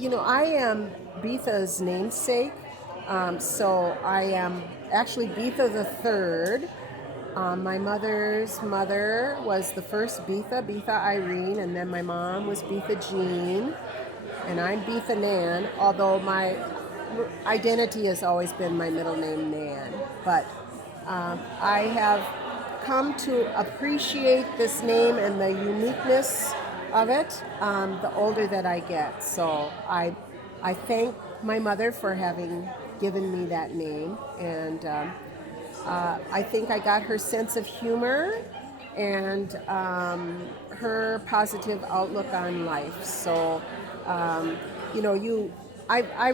I am Betha's namesake. So I am actually Betha the third. My mother's mother was the first Betha Irene, and then my mom was Betha Jean, and I'm Betha Nan, although my identity has always been my middle name Nan. But I have come to appreciate this name and the uniqueness of it the older that I get. So I thank my mother for having given me that name, and I think I got her sense of humor and her positive outlook on life. So, I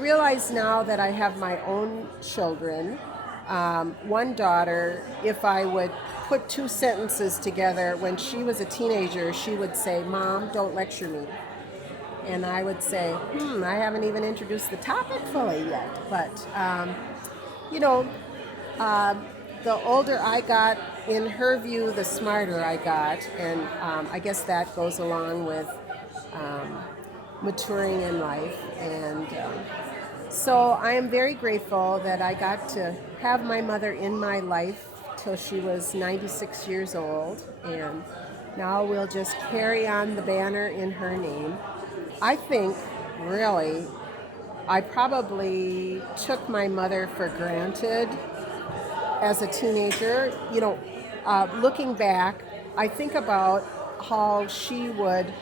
realize now that I have my own children. One daughter, if I would put two sentences together, when she was a teenager, she would say, "Mom, don't lecture me." And I would say, I haven't even introduced the topic fully yet. But, you know, the older I got, in her view, the smarter I got. And I guess that goes along with maturing in life. And so I am very grateful that I got to have my mother in my life till she was 96 years old. And now we'll just carry on the banner in her name. I think, really, I probably took my mother for granted as a teenager. Looking back, I think about how she would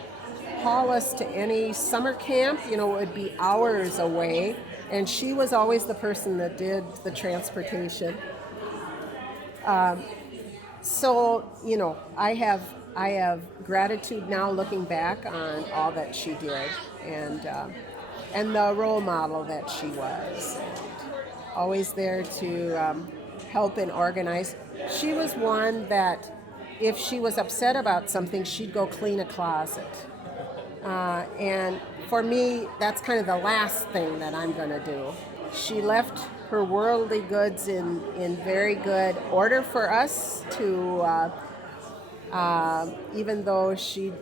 haul us to any summer camp. It would be hours away, and she was always the person that did the transportation. So, I have gratitude now looking back on all that she did, and the role model that she was, and always there to help and organize. She was one that if she was upset about something, she'd go clean a closet. And for me, that's kind of the last thing that I'm going to do. She left her worldly goods in very good order for us to, even though she,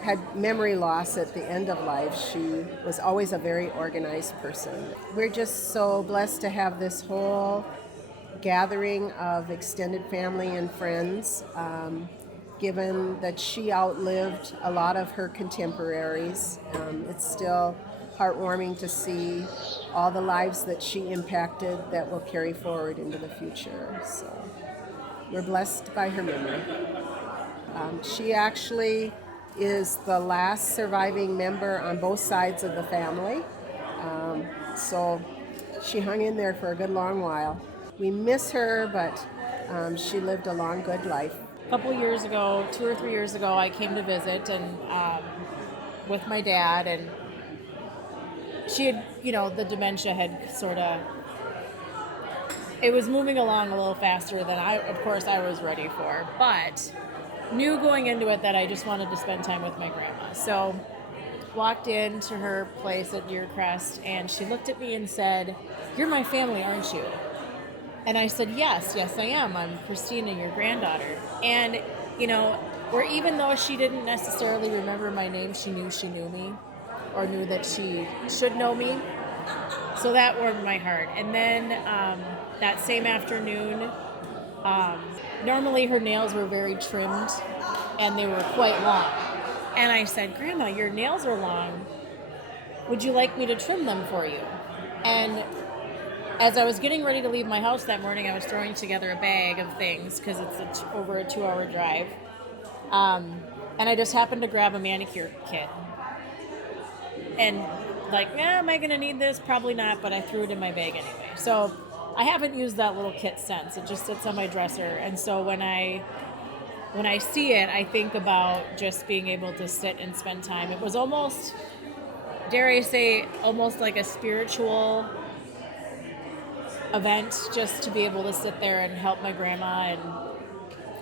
had memory loss at the end of life, she was always a very organized person. We're just so blessed to have this whole gathering of extended family and friends, given that she outlived a lot of her contemporaries. It's still heartwarming to see all the lives that she impacted that will carry forward into the future. So we're blessed by her memory. She actually is the last surviving member on both sides of the family. So she hung in there for a good long while. We miss her, but she lived a long, good life. A couple years ago, 2 or 3 years ago, I came to visit and with my dad, and she had, the dementia had sort of, it was moving along a little faster than I was ready for, but knew going into it that I just wanted to spend time with my grandma. So walked into her place at Deercrest, and she looked at me and said, "You're my family, aren't you?" And I said, yes, I am. I'm Christina, your granddaughter. And, where even though she didn't necessarily remember my name, she knew me, or knew that she should know me. So that warmed my heart. And then that same afternoon, normally her nails were very trimmed, and they were quite long. And I said, "Grandma, your nails are long. Would you like me to trim them for you?" And as I was getting ready to leave my house that morning, I was throwing together a bag of things because it's over a 2-hour drive. And I just happened to grab a manicure kit. And am I going to need this? Probably not, but I threw it in my bag anyway. So I haven't used that little kit since. It just sits on my dresser. And so when I see it, I think about just being able to sit and spend time. It was almost, dare I say, almost like a spiritual event, just to be able to sit there and help my grandma.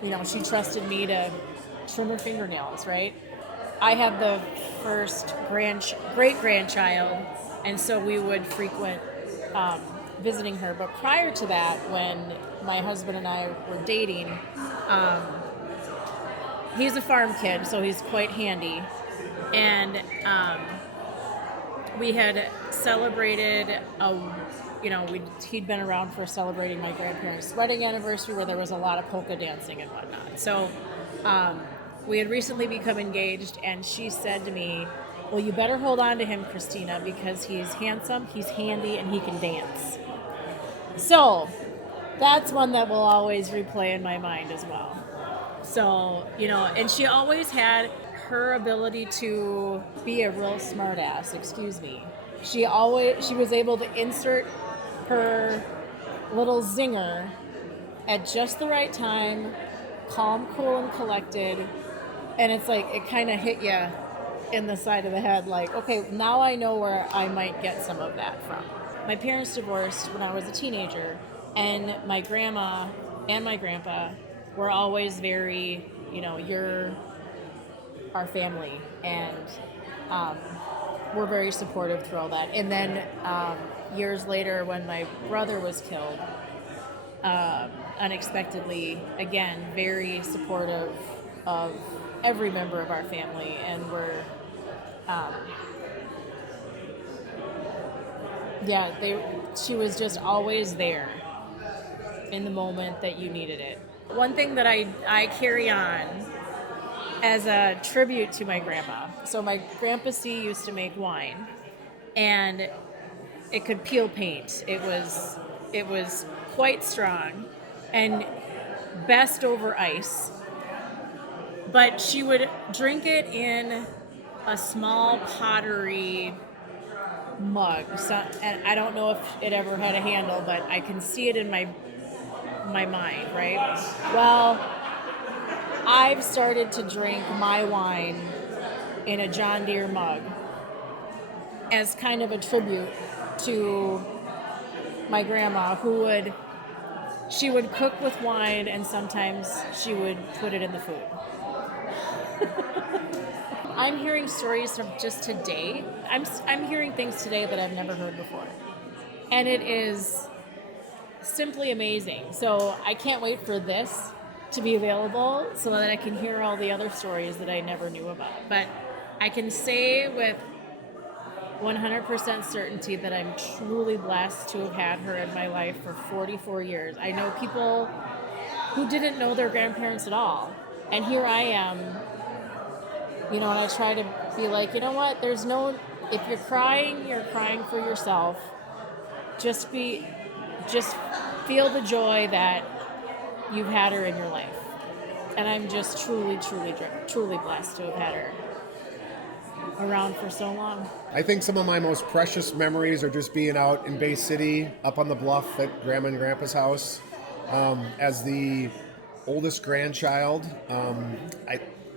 And she trusted me to trim her fingernails, right? I have the first great grandchild, and so we would frequent visiting her. But prior to that, when my husband and I were dating, he's a farm kid, so he's quite handy. And we had celebrated he'd been around for celebrating my grandparents' wedding anniversary, where there was a lot of polka dancing and whatnot. So we had recently become engaged, and she said to me, well, you better hold on to him, Christina, because he's handsome, he's handy, and he can dance. So that's one that will always replay in my mind as well. So, and she always had her ability to be a real smart ass, excuse me. She was able to insert her little zinger at just the right time, calm, cool, and collected. And it's like, it kind of hit you in the side of the head, like, okay, now I know where I might get some of that from. My parents divorced when I was a teenager, and my grandma and my grandpa were always very, you're our family, and we're very supportive through all that. And then years later, when my brother was killed, unexpectedly, again, very supportive of every member of our family, and we're she was just always there in the moment that you needed it. One thing that I carry on as a tribute to my grandpa. So my grandpa C used to make wine, and it could peel paint. It was quite strong and best over ice. But she would drink it in a small pottery mug. So, and I don't know if it ever had a handle, but I can see it in my mind, right? Well, I've started to drink my wine in a John Deere mug as kind of a tribute to my grandma, she would cook with wine, and sometimes she would put it in the food. I'm hearing stories from just today. I'm hearing things today that I've never heard before. And it is simply amazing. So I can't wait for this to be available so that I can hear all the other stories that I never knew about. But I can say with 100% certainty that I'm truly blessed to have had her in my life for 44 years. I know people who didn't know their grandparents at all. And here I am, and I try to be like, you know what, if you're crying for yourself. Just feel the joy that you've had her in your life. And I'm just truly, truly, truly blessed to have had her around for so long. I think some of my most precious memories are just being out in Bay City, up on the bluff at Grandma and Grandpa's house. As the oldest grandchild,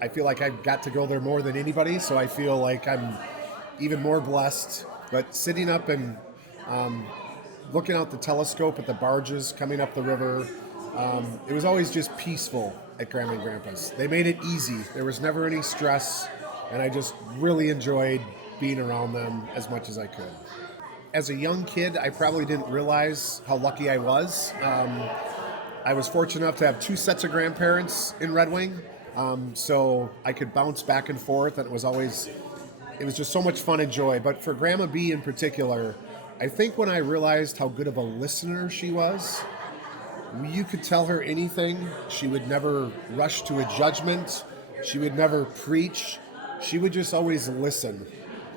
I feel like I've got to go there more than anybody, so I feel like I'm even more blessed. But sitting up and looking out the telescope at the barges coming up the river, it was always just peaceful at Grandma and Grandpa's. They made it easy. There was never any stress, and I just really enjoyed being around them as much as I could. As a young kid, I probably didn't realize how lucky I was. I was fortunate enough to have 2 sets of grandparents in Red Wing, so I could bounce back and forth, and it was just so much fun and joy. But for Grandma B in particular, I think when I realized how good of a listener she was, you could tell her anything. She would never rush to a judgment. She would never preach. She would just always listen.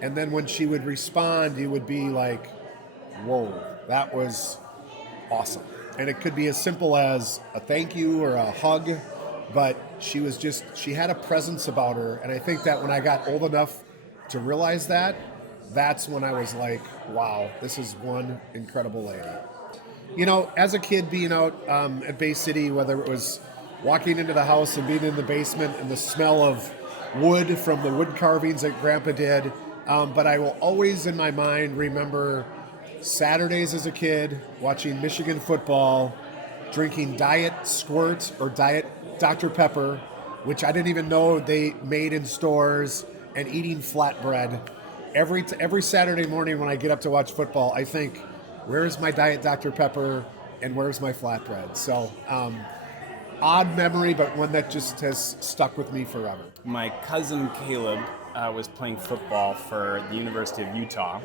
And then when she would respond, you would be like, whoa, that was awesome. And it could be as simple as a thank you or a hug, but she had a presence about her. And I think that when I got old enough to realize that, that's when I was like, wow, this is one incredible lady. As a kid being out at Bay City, whether it was walking into the house and being in the basement and the smell of wood from the wood carvings that Grandpa did, but I will always in my mind remember Saturdays as a kid watching Michigan football, drinking Diet Squirt or Diet Dr. Pepper, which I didn't even know they made in stores, and eating flatbread. Every Saturday morning when I get up to watch football, I think, where's my Diet Dr. Pepper and where's my flatbread? So, odd memory, but one that just has stuck with me forever. My cousin Caleb was playing football for the University of Utah.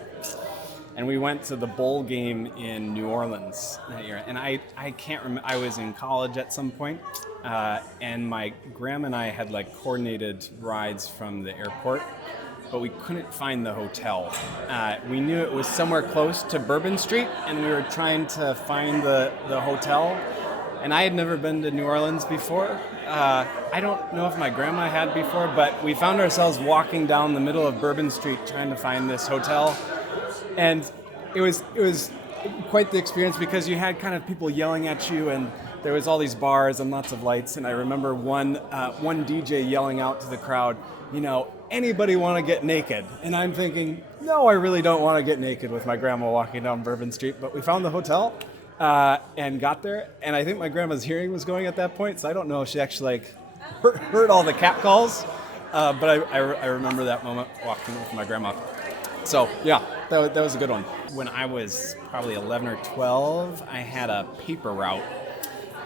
And we went to the bowl game in New Orleans that year. And I can't remember, I was in college at some point, and my grandma and I had like coordinated rides from the airport, but we couldn't find the hotel. We knew it was somewhere close to Bourbon Street, and we were trying to find the hotel. And I had never been to New Orleans before. I don't know if my grandma had before, but we found ourselves walking down the middle of Bourbon Street trying to find this hotel. And it was quite the experience because you had kind of people yelling at you, and there was all these bars and lots of lights. And I remember one DJ yelling out to the crowd, anybody want to get naked? And I'm thinking, no, I really don't want to get naked with my grandma walking down Bourbon Street. But we found the hotel and got there. And I think my grandma's hearing was going at that point, so I don't know if she actually heard all the cat calls. But I remember that moment walking with my grandma. So, yeah, that was a good one. When I was probably 11 or 12, I had a paper route.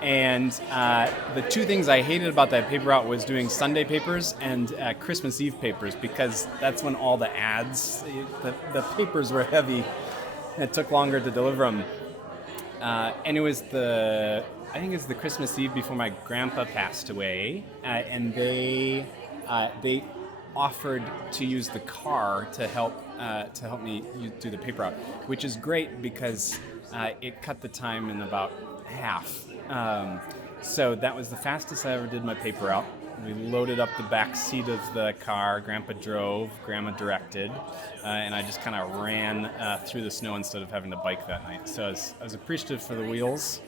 And the two things I hated about that paper route was doing Sunday papers and Christmas Eve papers, because that's when all the ads, the papers were heavy, and it took longer to deliver them. And it was I think it's the Christmas Eve before my grandpa passed away, and they offered to use the car to help me do the paper route, which is great because it cut the time in about half. So that was the fastest I ever did my paper route. We loaded up the back seat of the car. Grandpa drove, Grandma directed, and I just kind of ran through the snow instead of having to bike that night. So I was appreciative for the wheels.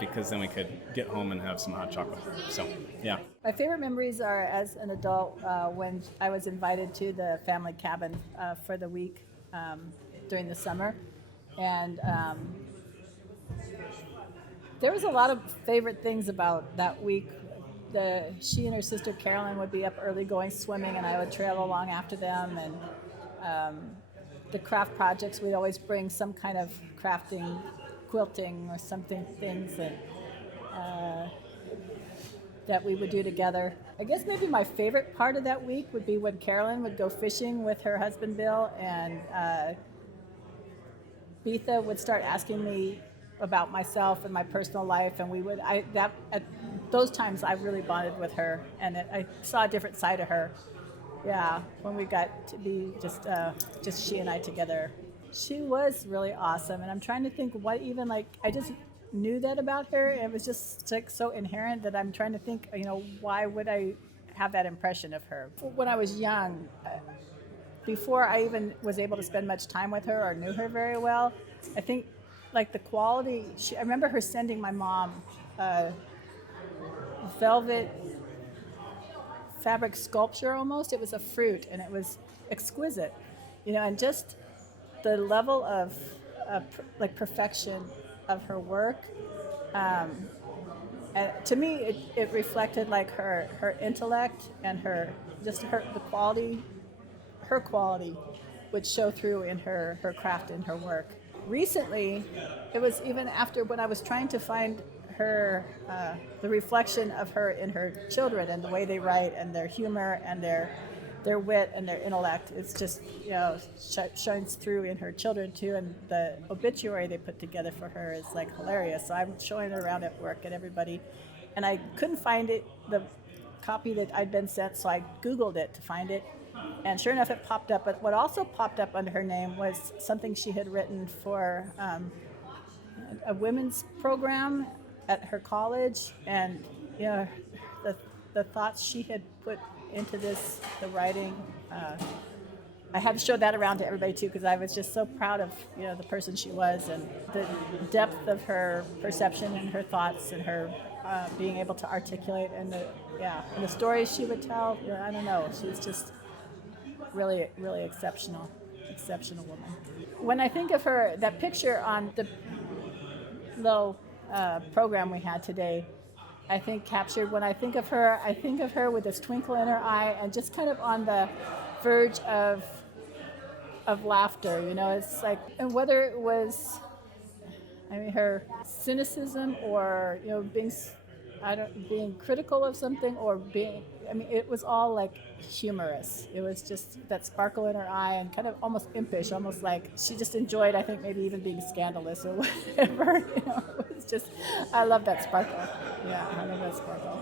Because then we could get home and have some hot chocolate. So, yeah. My favorite memories are as an adult when I was invited to the family cabin for the week during the summer. And there was a lot of favorite things about that week. She and her sister Carolyn would be up early going swimming, and I would trail along after them. And the craft projects, we'd always bring some kind of crafting, quilting or something, things that we would do together. I guess maybe my favorite part of that week would be when Carolyn would go fishing with her husband Bill, and Betha would start asking me about myself and my personal life, and at those times I really bonded with her, and I saw a different side of her. Yeah, when we got to be just she and I together. She was really awesome, and I'm trying to think I just knew that about her. It was just so inherent that I'm trying to think, why would I have that impression of her? When I was young, before I even was able to spend much time with her or knew her very well, I think the quality, I remember her sending my mom velvet fabric sculpture almost. It was a fruit, and it was exquisite, and just the level of perfection of her work, and to me, it reflected her intellect and her quality would show through in her craft and her work. Recently, it was even after when I was trying to find her, the reflection of her in her children and the way they write and their humor and their wit and their intellect. It's just, shines through in her children too, and the obituary they put together for her is hilarious. So I'm showing her around at work and everybody, and I couldn't find the copy that I'd been sent, so I Googled it to find it, and sure enough it popped up. But what also popped up under her name was something she had written for a women's program at her college, and the thoughts she had put into the writing. I had to show that around to everybody too, because I was just so proud of the person she was, and the depth of her perception and her thoughts and her being able to articulate, and the stories she would tell. I don't know, she was just really, really exceptional woman. When I think of her, that picture on the little program we had today, I think captured, when I think of her with this twinkle in her eye and just kind of on the verge of laughter, it's and whether it was, her cynicism or, being being critical of something or being, I mean, it was all like humorous. It was just that sparkle in her eye and kind of almost impish, almost like she just enjoyed, I think, maybe even being scandalous or whatever. It was just, I love that sparkle. Yeah, I love that sparkle.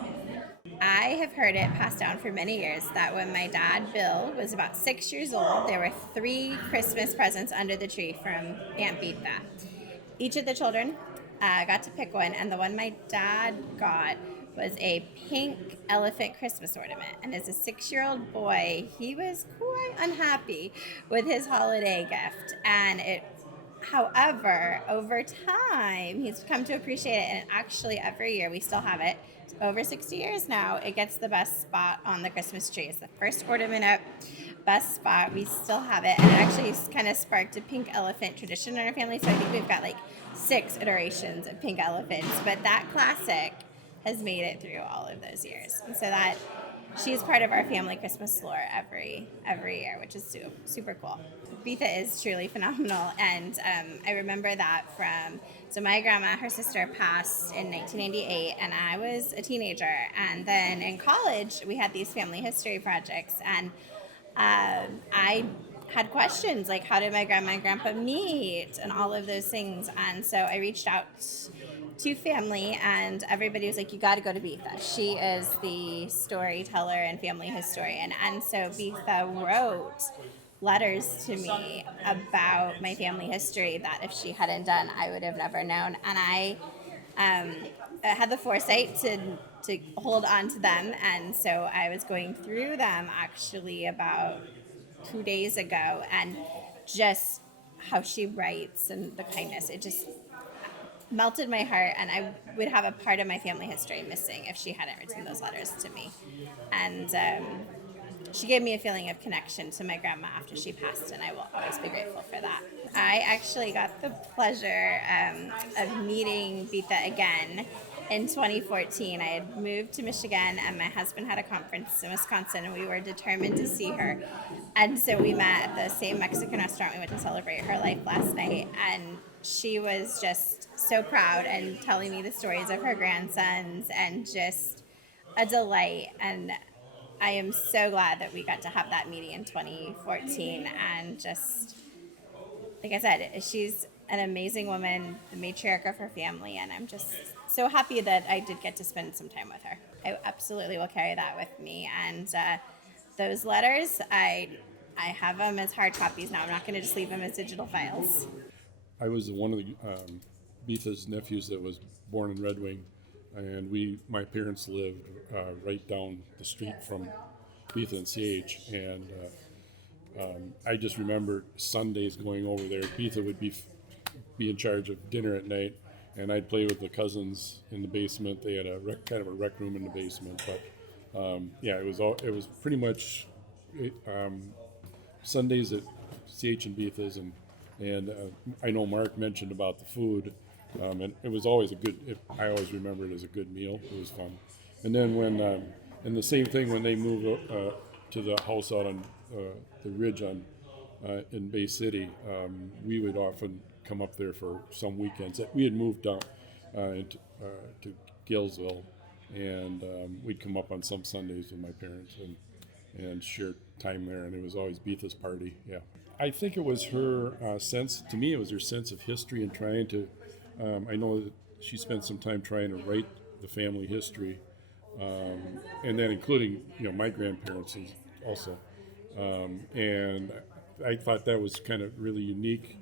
I have heard it passed down for many years that when my dad, Bill, was about 6 years old, there were 3 Christmas presents under the tree from Aunt Betha. Each of the children got to pick one, and the one my dad got was a pink elephant Christmas ornament. And as a 6-year-old boy, he was quite unhappy with his holiday gift. However, over time, he's come to appreciate it, and actually every year we still have it. Over 60 years now, it gets the best spot on the Christmas tree. It's the first ornament up, best spot. We still have it, and it actually kind of sparked a pink elephant tradition in our family. So I think we've got like 6 iterations of pink elephants, but that classic has made it through all of those years. And so that she's part of our family Christmas lore every year, which is super cool. Betha is truly phenomenal, and I remember that so my grandma, her sister, passed in 1998, and I was a teenager, and then in college we had these family history projects, and I had questions like, how did my grandma and grandpa meet, and all of those things, and so I reached out to family, and everybody was like, you got to go to Betha. She is the storyteller and family historian, and so Betha wrote letters to me about my family history that if she hadn't done, I would have never known. And I had the foresight to hold on to them. And so I was going through them actually about 2 days ago, and just how she writes and the kindness, it just melted my heart, and I would have a part of my family history missing if she hadn't written those letters to me. And she gave me a feeling of connection to my grandma after she passed, and I will always be grateful for that. I actually got the pleasure of meeting Betha again in 2014. I had moved to Michigan, and my husband had a conference in Wisconsin, and we were determined to see her. And so we met at the same Mexican restaurant we went to celebrate her life last night, and she was just so proud and telling me the stories of her grandsons, and just a delight. And I am so glad that we got to have that meeting in 2014, and just, like I said, she's an amazing woman, the matriarch of her family, and I'm just so happy that I did get to spend some time with her. I absolutely will carry that with me, and those letters, I have them as hard copies now. I'm not going to just leave them as digital files. I was one of the Betha's nephews that was born in Red Wing, and my parents lived right down the street from Betha and CH, and I just remember Sundays going over there. Betha would be in charge of dinner at night, and I'd play with the cousins in the basement. They had kind of a rec room in the basement, but it was pretty much Sundays at CH and Betha's, and I know Mark mentioned about the food. And it was always I always remember it as a good meal. It was fun. And then and the same thing when they moved to the house out on the ridge in Bay City, we would often come up there for some weekends. We had moved down to Gilesville, and we'd come up on some Sundays with my parents and share time there, and it was always Betha's party, yeah. I think it was her sense of history and trying to, I know that she spent some time trying to write the family history, and then including, my grandparents also. And I thought that was kind of really unique.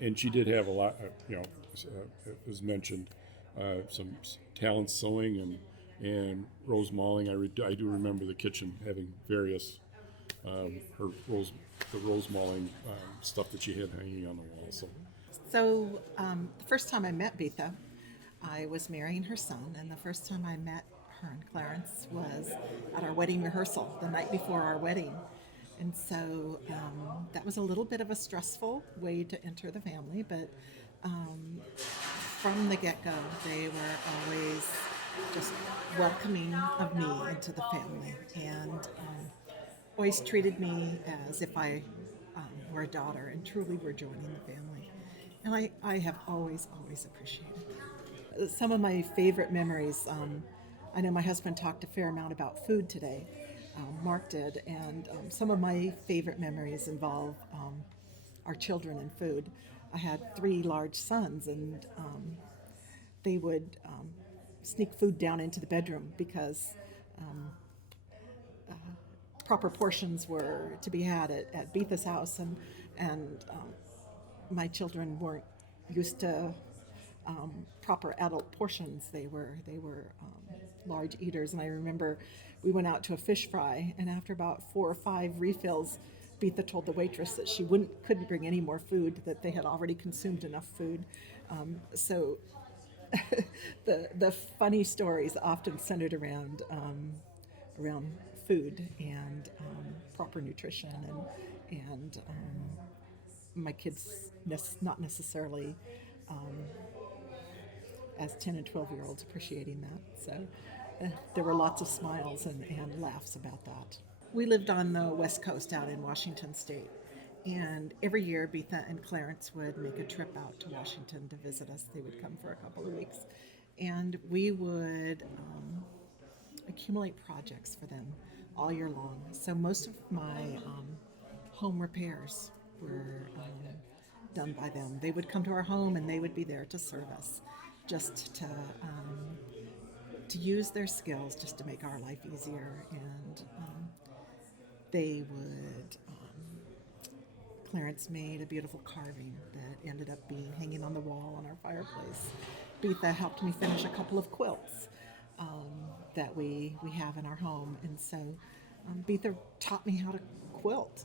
And she did have a lot, it was mentioned, some talent sewing and rose mauling. I do remember the kitchen having various, the rose mauling stuff that she had hanging on the wall. So the first time I met Betha, I was marrying her son, and the first time I met her and Clarence was at our wedding rehearsal the night before our wedding. And so that was a little bit of a stressful way to enter the family, but from the get-go, they were always just welcoming of me into the family, and always treated me as if I were a daughter and truly were joining the family. And I have always appreciated that. some of my favorite memories, I know my husband talked a fair amount about food today. Mark did, and some of my favorite memories involve our children and food. I had 3 large sons, and they would sneak food down into the bedroom because proper portions were to be had at Betha's house, and my children weren't used to proper adult portions. They were large eaters, and I remember we went out to a fish fry, and after about 4 or 5 refills, Betha told the waitress that she couldn't bring any more food, that they had already consumed enough food. So the funny stories often centered around food and proper nutrition, and my kids not necessarily as 10 and 12-year-olds appreciating that. So there were lots of smiles and laughs about that. We lived on the West Coast out in Washington State, and every year Betha and Clarence would make a trip out to Washington to visit us. They would come for a couple of weeks, and we would accumulate projects for them all year long. So most of my home repairs were done by them. They would come to our home and they would be there to serve us, just to use their skills just to make our life easier. And they would, Clarence made a beautiful carving that ended up being hanging on the wall on our fireplace. Betha helped me finish a couple of quilts that we have in our home. And so Betha taught me how to quilt.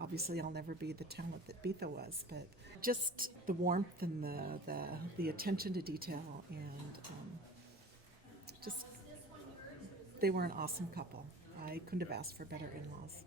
Obviously, I'll never be the talent that Betha was, but just the warmth and the attention to detail, and just they were an awesome couple. I couldn't have asked for better in-laws.